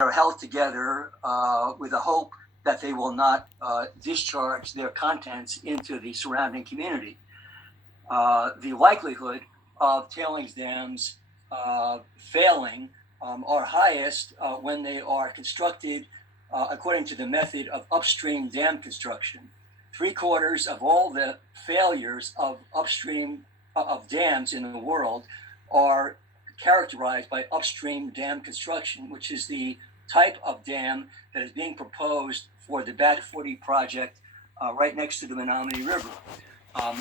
are held together with a hope that they will not discharge their contents into the surrounding community. The likelihood of tailings dams failing are highest when they are constructed according to the method of upstream dam construction. 3/4 of all the failures of upstream of dams in the world are characterized by upstream dam construction, which is the type of dam that is being proposed for the Bat 40 project right next to the Menominee River.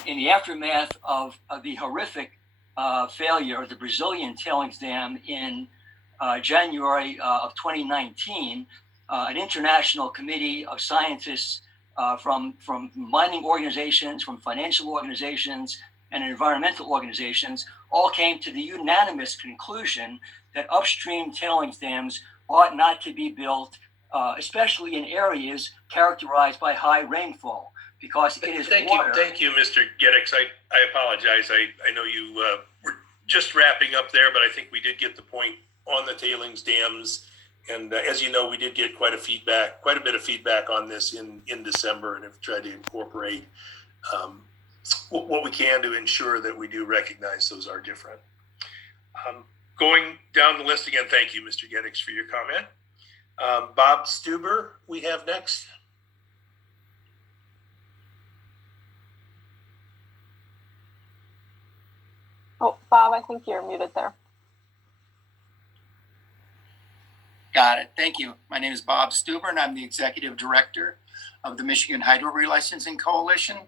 In the aftermath of the horrific failure of the Brazilian tailings dam in January of 2019, an international committee of scientists from mining organizations, from financial organizations, and environmental organizations all came to the unanimous conclusion that upstream tailings dams ought not to be built, especially in areas characterized by high rainfall, because it is water. Thank you, Mr. Geddix. I apologize. I know you were just wrapping up there, but I think we did get the point on the tailings dams. And as you know, we did get quite a bit of feedback on this in December, and have tried to incorporate what we can to ensure that we do recognize those are different. Going down the list again, thank you, Mr. Geddix, for your comment. Bob Stuber, we have next. Oh, Bob, I think you're muted there. Got it. Thank you. My name is Bob Stuber, and I'm the Executive Director of the Michigan Hydro Relicensing Coalition.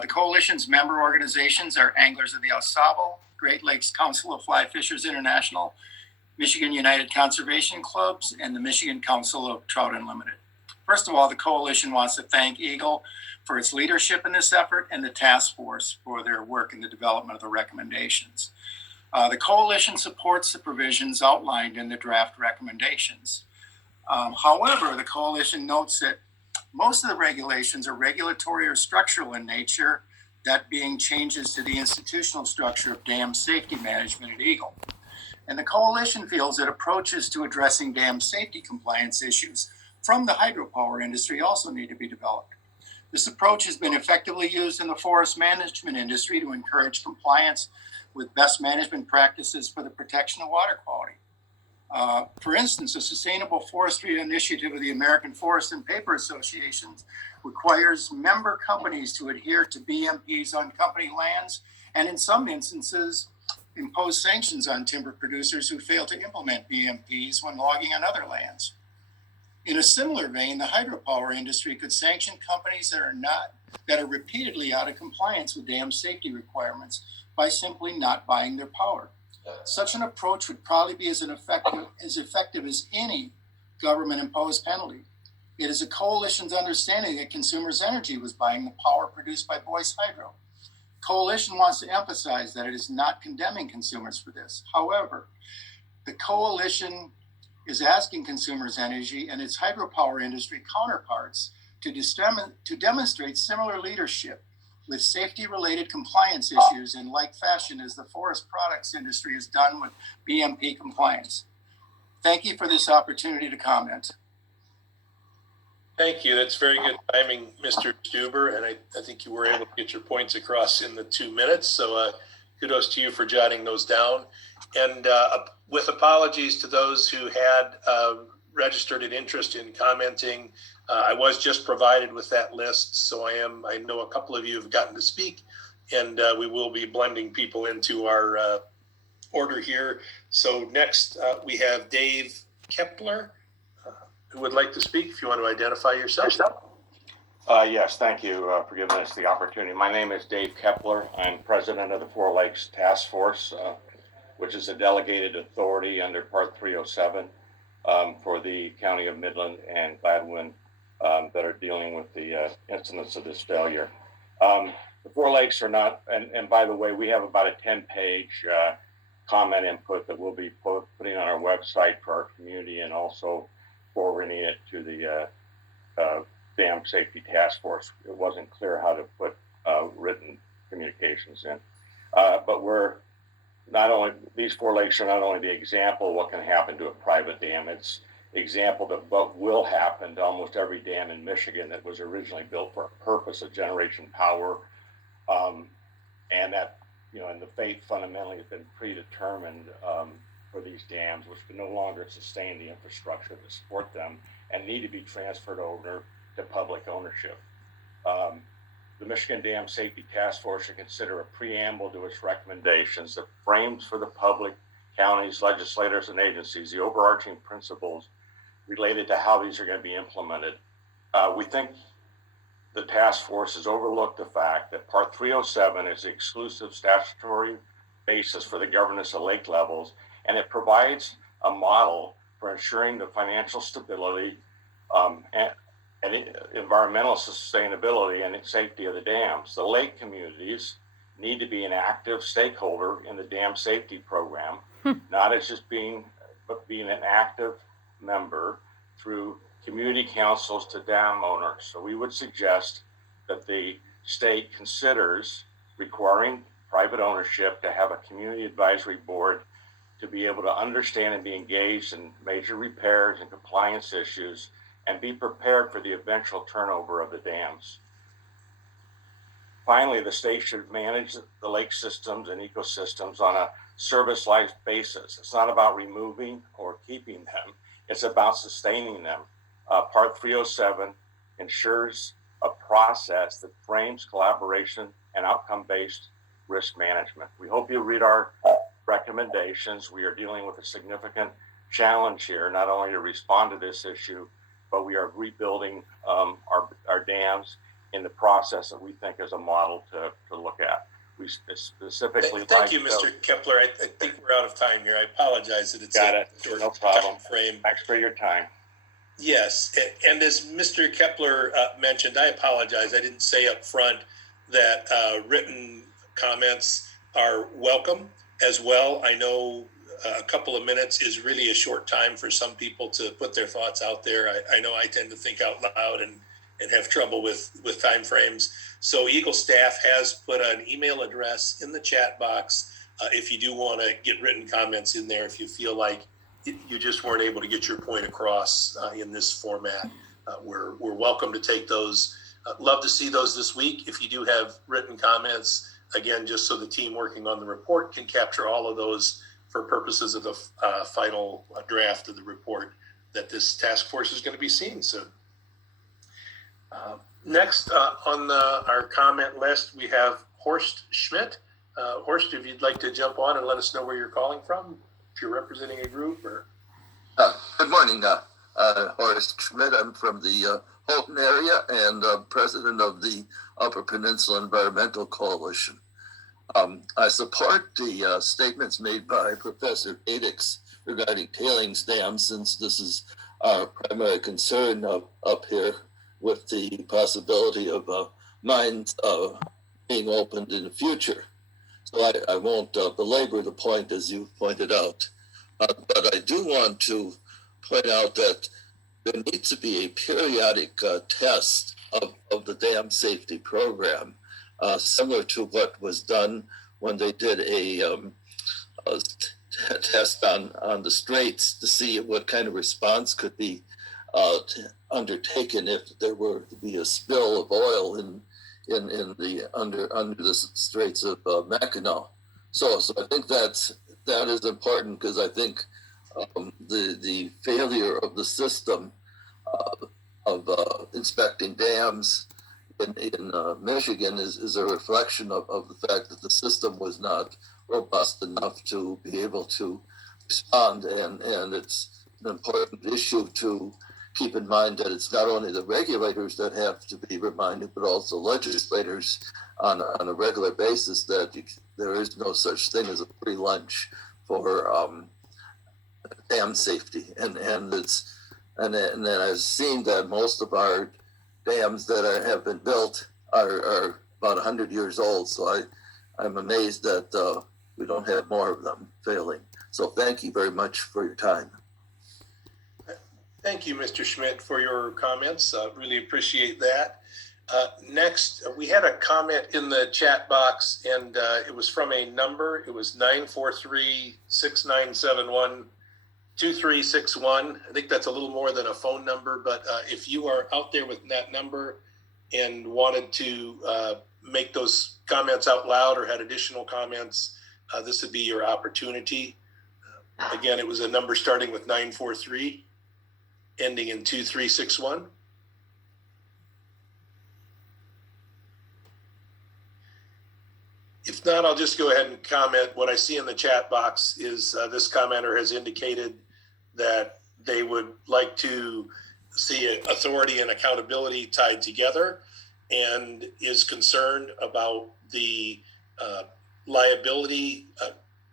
The coalition's member organizations are Anglers of the Au Sable, Great Lakes Council of Fly Fishers International, Michigan United Conservation Clubs, and the Michigan Council of Trout Unlimited. First of all, the coalition wants to thank Eagle for its leadership in this effort and the task force for their work in the development of the recommendations. The coalition supports the provisions outlined in the draft recommendations. However, the coalition notes that most of the regulations are regulatory or structural in nature, that being changes to the institutional structure of dam safety management at Eagle. And the coalition feels that approaches to addressing dam safety compliance issues from the hydropower industry also need to be developed. This approach has been effectively used in the forest management industry to encourage compliance with best management practices for the protection of water quality. For instance, the Sustainable Forestry Initiative of the American Forest and Paper Associations requires member companies to adhere to BMPs on company lands, and in some instances, impose sanctions on timber producers who fail to implement BMPs when logging on other lands. In a similar vein, the hydropower industry could sanction companies that are repeatedly out of compliance with dam safety requirements by simply not buying their power. Such an approach would probably be as effective as any government-imposed penalty. It is a coalition's understanding that Consumers Energy was buying the power produced by Boyce Hydro. Coalition wants to emphasize that it is not condemning consumers for this. However, the coalition is asking Consumers Energy and its hydropower industry counterparts to demonstrate similar leadership with safety-related compliance issues in like fashion as the forest products industry has done with BMP compliance. Thank you for this opportunity to comment. Thank you. That's very good timing, Mr. Stuber, and I think you were able to get your points across in the 2 minutes, so kudos to you for jotting those down. And with apologies to those who had registered an interest in commenting, I was just provided with that list, so I know a couple of you have gotten to speak, and we will be blending people into our order here. So next we have Dave Kepler, who would like to speak. If you want to identify yourself. Yes, thank you for giving us the opportunity. My name is Dave Kepler. I'm president of the Four Lakes Task Force, which is a delegated authority under Part 307 for the County of Midland and Gladwin that are dealing with the incidents of this failure. The Four Lakes are not, and by the way, we have about a 10-page comment input that we'll be putting on our website for our community and also forwarding it to the Dam Safety Task Force. It wasn't clear how to put written communications in. But these Four Lakes are not only the example of what can happen to a private dam, it's example of what will happen to almost every dam in Michigan that was originally built for a purpose of generation power. And that, and the fate fundamentally has been predetermined for these dams, which can no longer sustain the infrastructure to support them and need to be transferred over to public ownership. The Michigan Dam Safety Task Force should consider a preamble to its recommendations that frames for the public, counties, legislators, and agencies the overarching principles related to how these are going to be implemented. We think the task force has overlooked the fact that Part 307 is the exclusive statutory basis for the governance of lake levels, and it provides a model for ensuring the financial stability and environmental sustainability and safety of the dams. The lake communities need to be an active stakeholder in the dam safety program, not as just being an active member through community councils to dam owners. So we would suggest that the state considers requiring private ownership to have a community advisory board to be able to understand and be engaged in major repairs and compliance issues and be prepared for the eventual turnover of the dams. Finally, the state should manage the lake systems and ecosystems on a service life basis. It's not about removing or keeping them. It's about sustaining them. Part 307 ensures a process that frames collaboration and outcome-based risk management. We hope you read our recommendations. We are dealing with a significant challenge here, not only to respond to this issue, but we are rebuilding our dams in the process that we think is a model to look at. We specifically Thank you, Mr. Kepler. I think we're out of time here. I apologize that it's a short no problem. time frame. Thanks for your time. Yes, and as Mr. Kepler mentioned, I apologize. I didn't say up front that written comments are welcome as well. I know a couple of minutes is really a short time for some people to put their thoughts out there. I know I tend to think out loud and have trouble with time frames. So Eagle staff has put an email address in the chat box if you do want to get written comments in there, if you feel like you just weren't able to get your point across in this format. We're welcome to take those. Love to see those this week. If you do have written comments, again, just so the team working on the report can capture all of those for purposes of the final draft of the report that this task force is going to be seeing soon. Next on our comment list, we have Horst Schmidt. Horst, if you'd like to jump on and let us know where you're calling from, if you're representing a group or. Good morning, Horst Schmidt. I'm from the Holton area and president of the Upper Peninsula Environmental Coalition. I support the statements made by Professor Adix regarding tailings dams, since this is our primary concern up here with the possibility of mines being opened in the future. So I won't belabor the point as you pointed out, but I do want to point out that there needs to be a periodic test of the dam safety program, similar to what was done when they did a test on the straits to see what kind of response could be undertaken if there were to be a spill of oil in the under the Straits of Mackinac. So I think that is important, because I think the failure of the system of inspecting dams in Michigan is a reflection of the fact that the system was not robust enough to be able to respond, and it's an important issue to keep in mind that it's not only the regulators that have to be reminded, but also legislators on a regular basis that there is no such thing as a free lunch for dam safety. And then I've seen that most of our dams that have been built are about 100 years old. So I'm amazed that we don't have more of them failing. So thank you very much for your time. Thank you, Mr. Schmidt, for your comments. Really appreciate that. Next, we had a comment in the chat box, and it was from a number. It was 943-6971-2 2361. I think that's a little more than a phone number, but if you are out there with that number and wanted to make those comments out loud or had additional comments, this would be your opportunity. Again, it was a number starting with 943, ending in 2361. If not, I'll just go ahead and comment. What I see in the chat box is this commenter has indicated that they would like to see authority and accountability tied together and is concerned about the liability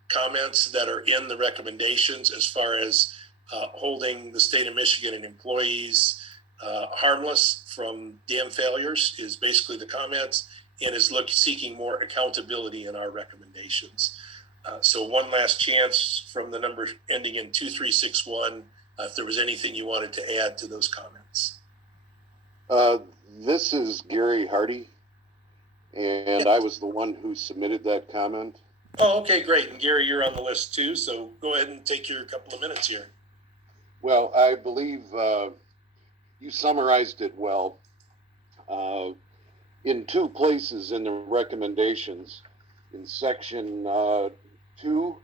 comments that are in the recommendations as far as holding the state of Michigan and employees harmless from dam failures is basically the comments, and is seeking more accountability in our recommendations. So one last chance from the number ending in 2361, if there was anything you wanted to add to those comments. This is Gary Hardy, and I was the one who submitted that comment. Oh, okay, great. And Gary, you're on the list too, so go ahead and take your couple of minutes here. Well, I believe you summarized it well. In two places in the recommendations, in section 2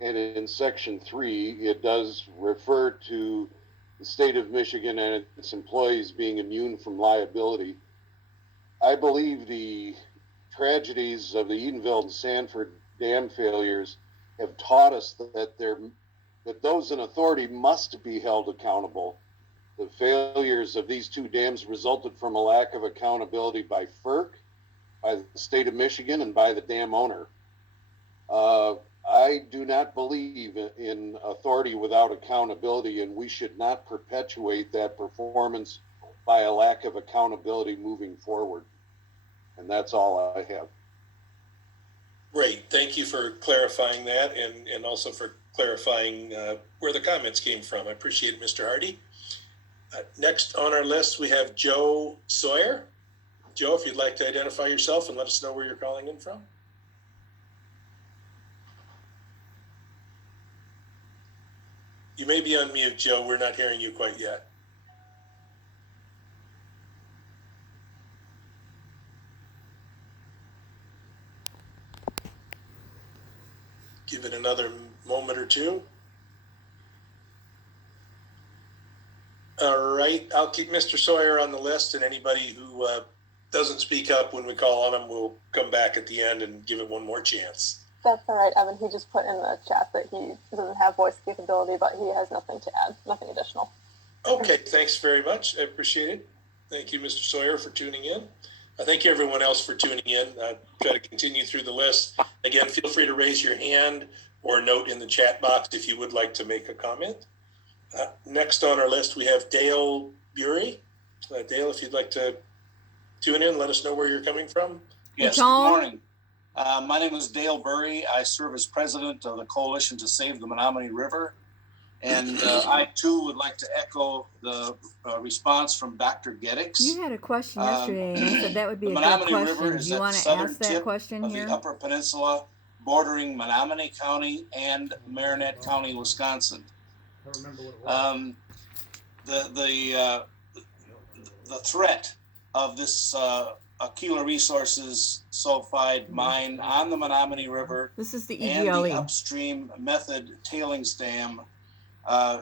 and in section 3, it does refer to the state of Michigan and its employees being immune from liability. I believe the tragedies of the Edenville and Sanford dam failures have taught us that those in authority must be held accountable. The failures of these two dams resulted from a lack of accountability by FERC, by the state of Michigan, and by the dam owner. I do not believe in authority without accountability, and we should not perpetuate that performance by a lack of accountability moving forward. And that's all I have. Great. Thank you for clarifying that and also for clarifying where the comments came from. I appreciate it, Mr. Hardy. Next on our list, we have Joe Sawyer. Joe, if you'd like to identify yourself and let us know where you're calling in from. You may be on mute, Joe. We're not hearing you quite yet. Give it another moment or two. All right, I'll keep Mr. Sawyer on the list, and anybody who doesn't speak up when we call on him, we'll come back at the end and give it one more chance. That's all right, Evan. He just put in the chat that he doesn't have voice capability, but he has nothing to add, nothing additional. Okay, thanks very much. I appreciate it. Thank you, Mr. Sawyer, for tuning in. Thank you, everyone else, for tuning in. Try to continue through the list. Again, feel free to raise your hand or note in the chat box if you would like to make a comment. Next on our list, we have Dale Bury. Dale, if you'd like to tune in, let us know where you're coming from. Yes, good morning. My name is Dale Bury. I serve as president of the Coalition to Save the Menominee River. And I, too, would like to echo the response from Dr. Geddix. You had a question yesterday, and I said that would be a good question. Do you want to ask that question here? The Upper Peninsula, bordering Menominee County and Marinette County, Wisconsin. I remember what it was. The threat of this Kepler Resources sulfide mine on the Menominee River, this is the and EGLE. the upstream method tailings dam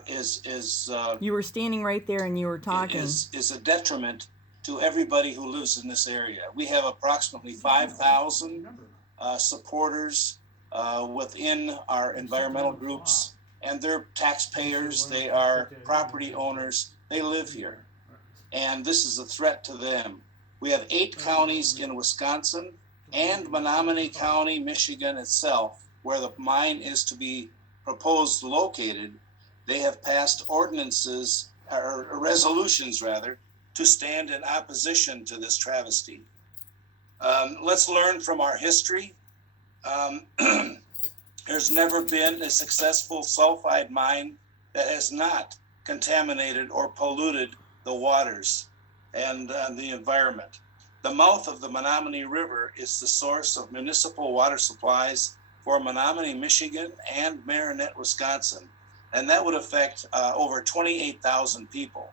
is you were standing right there and you were talking. Is a detriment to everybody who lives in this area. We have approximately 5,000 supporters within our environmental groups, and they're taxpayers, they are property owners, they live here. And this is a threat to them. We have 8 counties in Wisconsin and Menominee County, Michigan itself, where the mine is to be proposed located. They have passed ordinances, or resolutions rather, to stand in opposition to this travesty. Let's learn from our history. There's never been a successful sulfide mine that has not contaminated or polluted the waters and the environment. The mouth of the Menominee River is the source of municipal water supplies for Menominee, Michigan, and Marinette, Wisconsin. and that would affect over 28,000 people.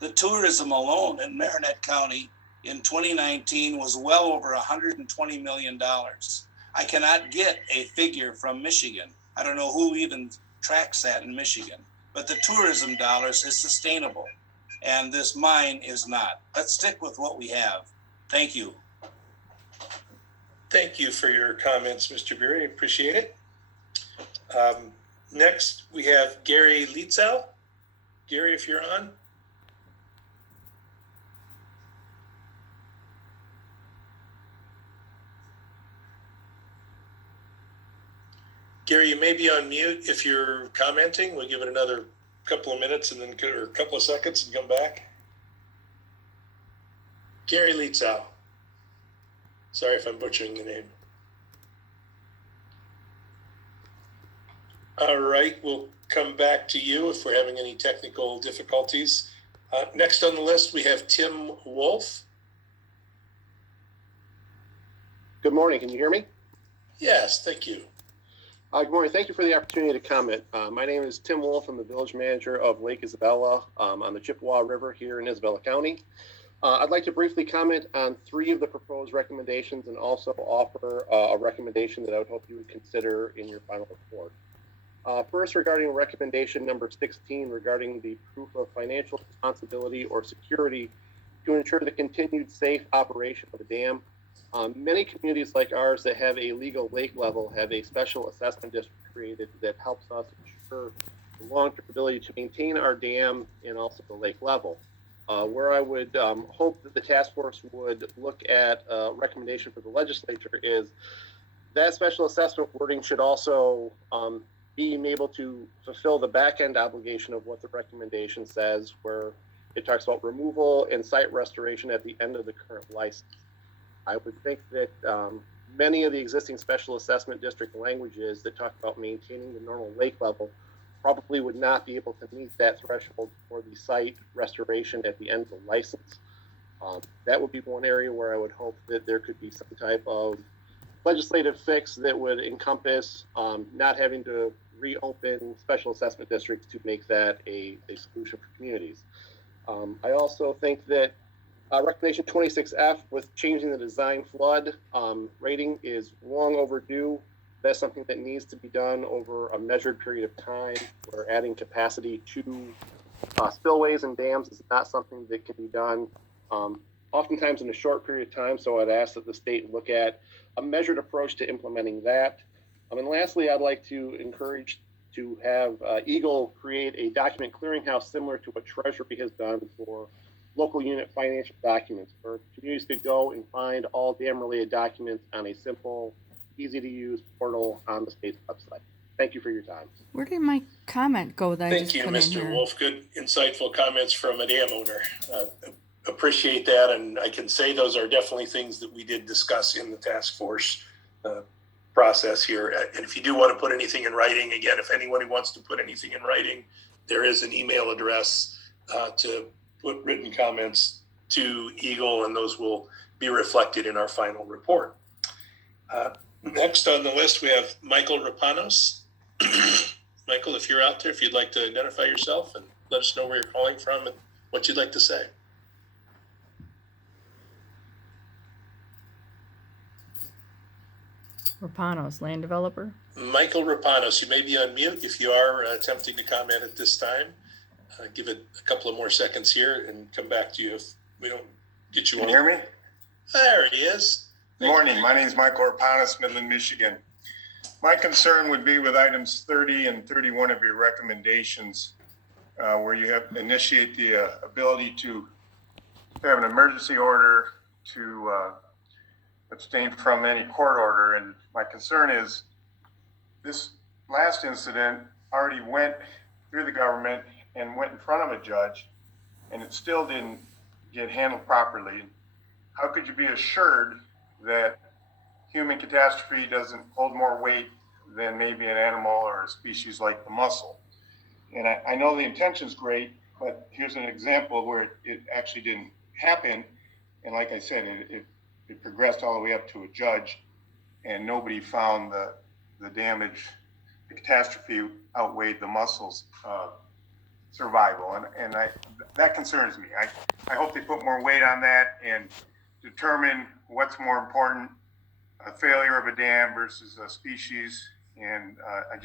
The tourism alone in Marinette County in 2019 was well over $120 million. I cannot get a figure from Michigan. I don't know who even tracks that in Michigan, but the tourism dollars is sustainable, and this mine is not. Let's stick with what we have. Thank you. Thank you for your comments, Mr. Beery. Appreciate it. Next, we have Gary Lietzow. Gary, if you're on. Gary, you may be on mute if you're commenting. We'll give it another couple of minutes and then, or a couple of seconds and come back. Gary Lietzow. Sorry if I'm butchering the name. All right, we'll come back to you if we're having any technical difficulties. Next on the list, we have Tim Wolf. Good morning. Can you hear me? Yes, thank you. Good morning. Thank you for the opportunity to comment. My name is Tim Wolf. I'm the village manager of Lake Isabella on the Chippewa River here in Isabella County. I'd like to briefly comment on 3 of the proposed recommendations and also offer a recommendation that I would hope you would consider in your final report. First, regarding recommendation number 16, regarding the proof of financial responsibility or security to ensure the continued safe operation of the dam. Many communities like ours that have a legal lake level have a special assessment district created that helps us ensure the long-term ability to maintain our dam and also the lake level. Where I would hope that the task force would look at a recommendation for the legislature is that special assessment wording should also being able to fulfill the back end obligation of what the recommendation says, where it talks about removal and site restoration at the end of the current license. I would think that many of the existing special assessment district languages that talk about maintaining the normal lake level probably would not be able to meet that threshold for the site restoration at the end of the license. That would be one area where I would hope that there could be some type of legislative fix that would encompass not having to reopen special assessment districts to make that a solution for communities. I also think that recommendation 26F with changing the design flood rating is long overdue. That's something that needs to be done over a measured period of time. Where adding capacity to spillways and dams is not something that can be done oftentimes in a short period of time. So I'd ask that the state look at a measured approach to implementing that. And lastly, I'd like to encourage to have Eagle create a document clearinghouse similar to what Treasury has done for local unit financial documents, where communities could go and find all dam-related documents on a simple, easy-to-use portal on the state's website. Thank you for your time. Where did my comment go that I Thank just you, put in Mr. here? Wolf. Good, insightful comments from a dam owner. Appreciate that, and I can say those are definitely things that we did discuss in the task force process here. And if you do want to put anything in writing, again, if anyone who wants to put anything in writing, there is an email address to put written comments to Eagle, and those will be reflected in our final report. Next on the list, we have Michael Rapanos. Michael, if you're out there, if you'd like to identify yourself and let us know where you're calling from and what you'd like to say. Rapanos, land developer. Michael Rapanos, you may be on mute if you are attempting to comment at this time. Give it a couple of more seconds here and come back to you if we don't get you on. Can you hear me? There he is. Good morning. My name is Michael Rapanos, Midland, Michigan. My concern would be with items 30 and 31 of your recommendations, where you have initiate the ability to have an emergency order to abstain from any court order. And my concern is this last incident already went through the government and went in front of a judge, and it still didn't get handled properly. How could you be assured that human catastrophe doesn't hold more weight than maybe an animal or a species like the mussel? And I know the intention's great, but here's an example where it actually didn't happen. And like I said, it progressed all the way up to a judge, and nobody found the damage, the catastrophe outweighed the mussels' survival, and that concerns me. I hope they put more weight on that and determine what's more important, a failure of a dam versus a species, and I